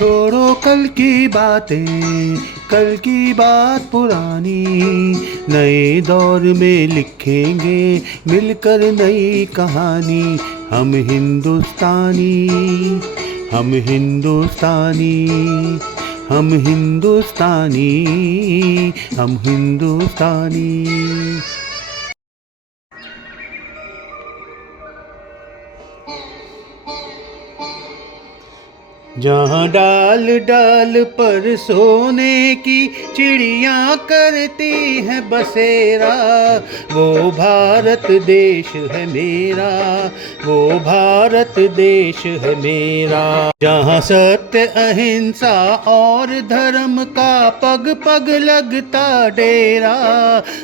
छोड़ो कल की बातें, कल की बात पुरानी, नए दौर में लिखेंगे मिलकर नई कहानी। हम हिंदुस्तानी, हम हिंदुस्तानी, हम हिंदुस्तानी, हम हिंदुस्तानी। जहाँ डाल डाल पर सोने की चिड़ियाँ करती हैं बसेरा, वो भारत देश है मेरा, वो भारत देश है मेरा। जहाँ सत्य अहिंसा और धर्म का पग पग लगता डेरा,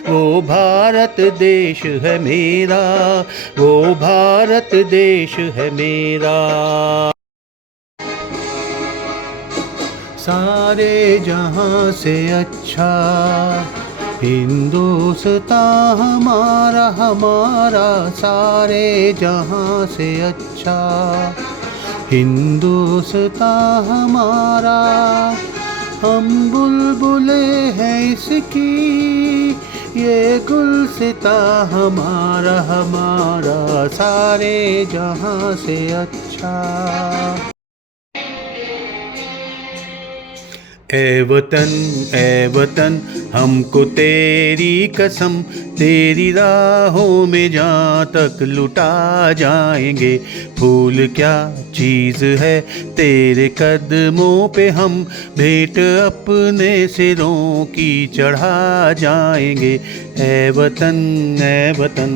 वो भारत देश है मेरा, वो भारत देश है मेरा। सारे जहां से अच्छा हिंदुस्तान हमारा, हमारा सारे जहां से अच्छा हिंदुस्तान हमारा। हम बुलबुले हैं इसकी, ये गुलसिता हमारा, हमारा सारे जहां से अच्छा। ए वतन हमको तेरी कसम, तेरी राहों में जहाँ तक लुटा जाएंगे। फूल क्या चीज़ है तेरे कदमों पे, हम भेंट अपने सिरों की चढ़ा जाएंगे। ए वतन, ए वतन।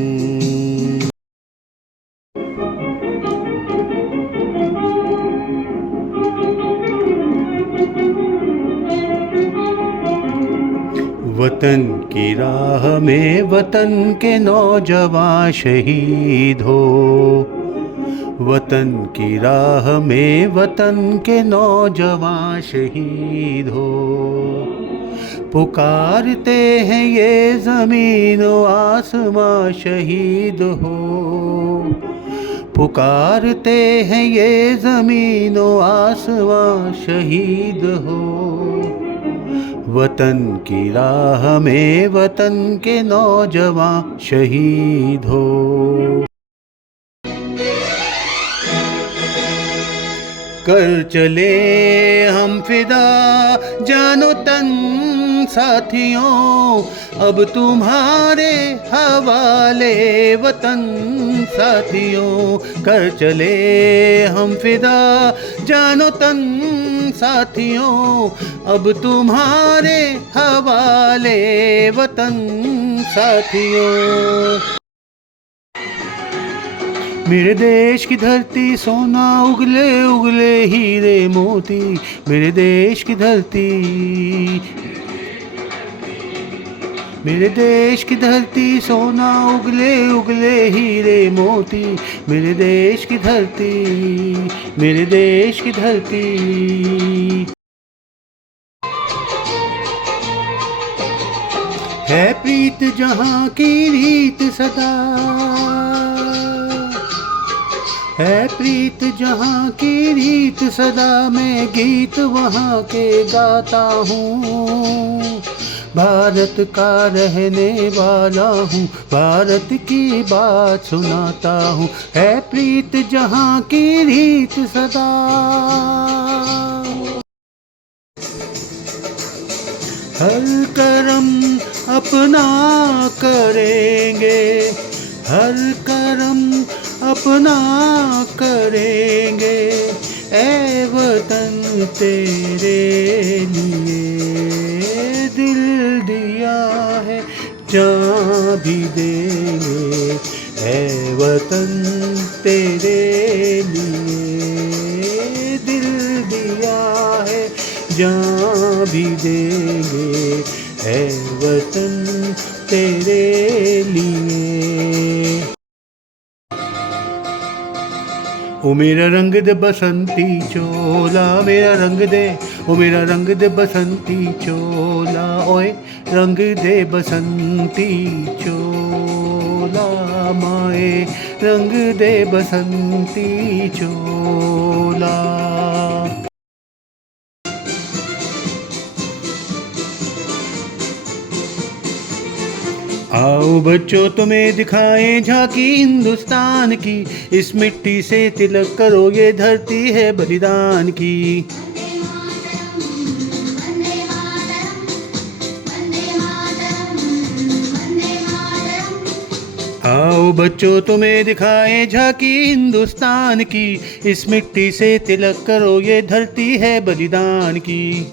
वतन की राह में वतन के नौजवान शहीद हो, वतन की राह में वतन के नौजवान शहीद हो। पुकारते हैं ये ज़मीन व आसमां शहीद हो, पुकारते हैं ये ज़मीन व आसमां शहीद हो। वतन की राह में वतन के नौजवान शहीद हो। कर चले हम फिदा जानो तन साथियों, अब तुम्हारे हवाले वतन साथियों। कर चले हम फिदा जानो तन साथियों, अब तुम्हारे हवाले वतन साथियों। मेरे देश की धरती सोना उगले उगले हीरे मोती, मेरे देश की धरती, मेरे देश की धरती सोना उगले उगले हीरे मोती, मेरे देश की धरती, मेरे देश की धरती। है प्रीत जहाँ की रीत सदा, है प्रीत जहाँ की रीत सदा, मैं गीत वहाँ के गाता हूँ। भारत का रहने वाला हूँ, भारत की बात सुनाता हूँ। है प्रीत जहाँ की रीत सदा। हर करम अपना करेंगे, हर करम अपना करेंगे। ए वतन तेरे लिए दिल दिया है, जान भी देंगे। ए वतन तेरे लिए दिल दिया है, जान भी देंगे। ए वतन तेरे लिए। ओ मेरा रंग दे बसंती चोला, मेरा रंग दे, ओ मेरा रंग दे बसंती चोला, ओए रंग दे बसंती चोला माए, रंग दे बसंती चोला। आओ बच्चों तुम्हें दिखाएं झांकी हिंदुस्तान की, इस मिट्टी से तिलक करो ये धरती है बलिदान की। आओ बच्चों तुम्हें दिखाएं झांकी हिंदुस्तान की, इस मिट्टी से तिलक करो ये धरती है बलिदान की।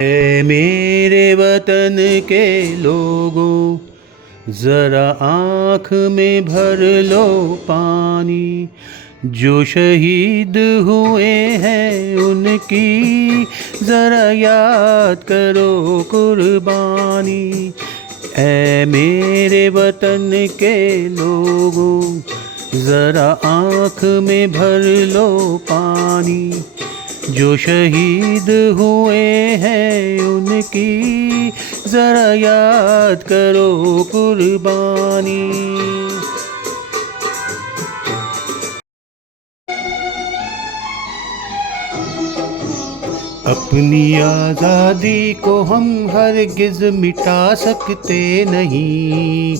ऐ मेरे वतन के लोगों, जरा आँख में भर लो पानी, जो शहीद हुए हैं उनकी जरा याद करो कुर्बानी। ऐ मेरे वतन के लोगों, जरा आँख में भर लो पानी, जो शहीद हुए हैं उनकी जरा याद करो कुर्बानी। अपनी आज़ादी को हम हरगिज़ मिटा सकते नहीं,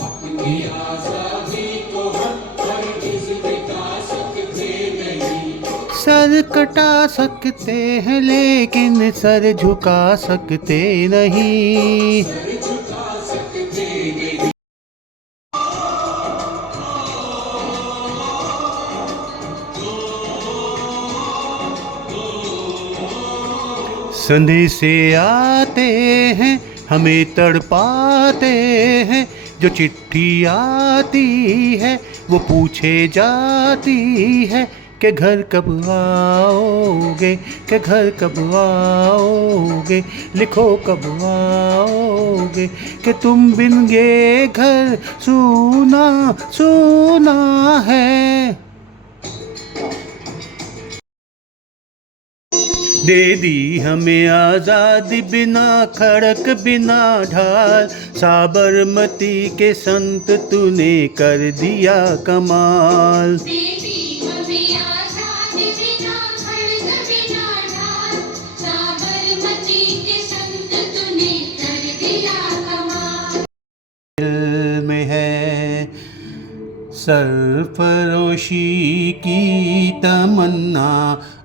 अपनी आज़ादी को हम हरगिज़ मिटा सकते नहीं। सर कटा सकते हैं लेकिन सर झुका सकते नहीं। सर झुका सकते नहीं। संदेशे आते हैं हमें तड़पाते हैं, जो चिट्ठी आती है वो पूछे जाती है कि घर कब आओगे, कि घर कब आओगे, लिखो कब आओगे, कि तुम बिन ये घर सूना सूना है। दे दी हमें आज़ादी बिना खड़क बिना ढाल, साबरमती के संत तूने कर दिया कमाल। दे दी हमें आज़ादी बिना खड़क बिना ढाल, साबरमती के संत तूने कर दिया कमाल। दिल में है सरफरोशी की तमन्ना,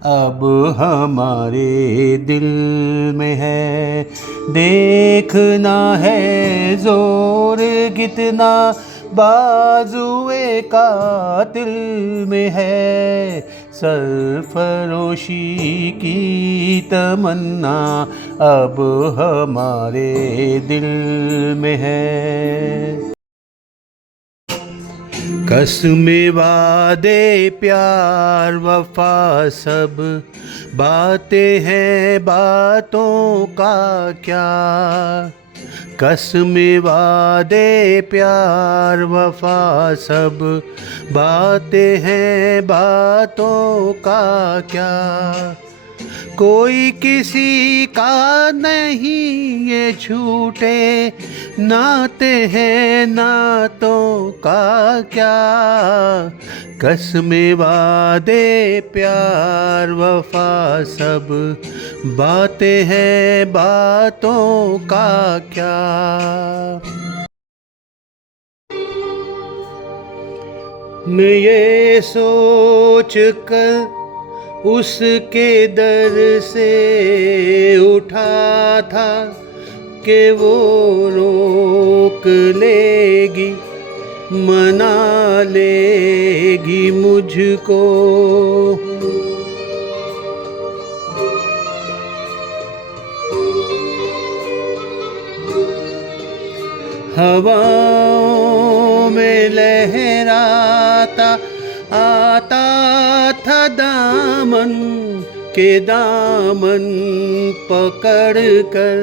अब हमारे दिल में है, देखना है जोर कितना बाजुए कातिल में है। सरफरोशी की तमन्ना अब हमारे दिल में है। कसमें वादे प्यार वफा सब बातें हैं बातों का क्या, कसमें वादे प्यार वफा सब बातें हैं बातों का क्या, कोई किसी का नहीं ये झूठे नाते हैं नातों का क्या, कसमें वादे प्यार वफा सब बातें हैं बातों का क्या। मैं ये सोच कर उसके दर से उठा था कि वो रोक लेगी मना लेगी मुझको, हवाओं में लहराता आता था दामन के दामन पकड़ कर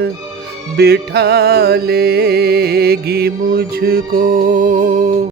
बिठा लेगी मुझको।